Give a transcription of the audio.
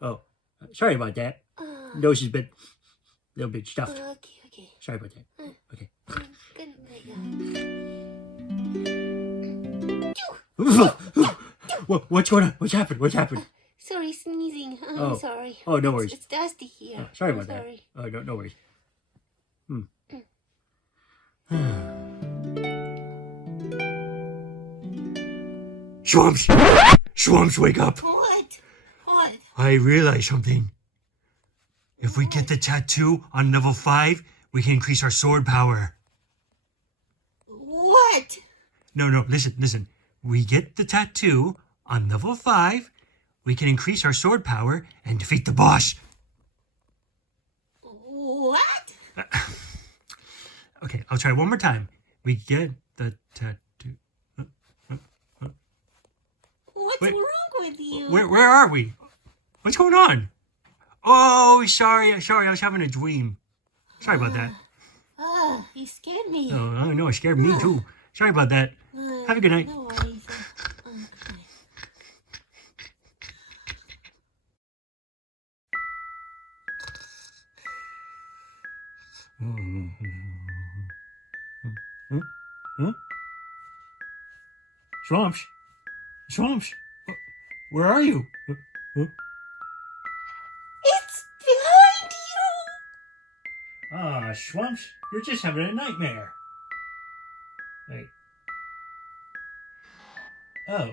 Oh, sorry about that. Nose has been a little bit stuffed. Okay. Sorry about that. Okay. What's going on? What's happened? Sorry, sneezing. I'm sorry. Oh, no worries. It's dusty here. Sorry about that. Oh, no worries. Schwamps, wake up. What? I realized something. If we get the tattoo on level 5, we can increase our sword power. What? No, listen. We get the tattoo on level 5, we can increase our sword power and defeat the boss. What? Okay, I'll try one more time. We get the tattoo. What's wrong with you? Where are we? What's going on? Oh, sorry, I was having a dream. Sorry about that. You scared me. Oh, I know, it scared me too. Sorry about that. Have a good night. No worries. Huh? Swamps, where are you? It's behind you. Swamps, you're just having a nightmare. Wait. Oh.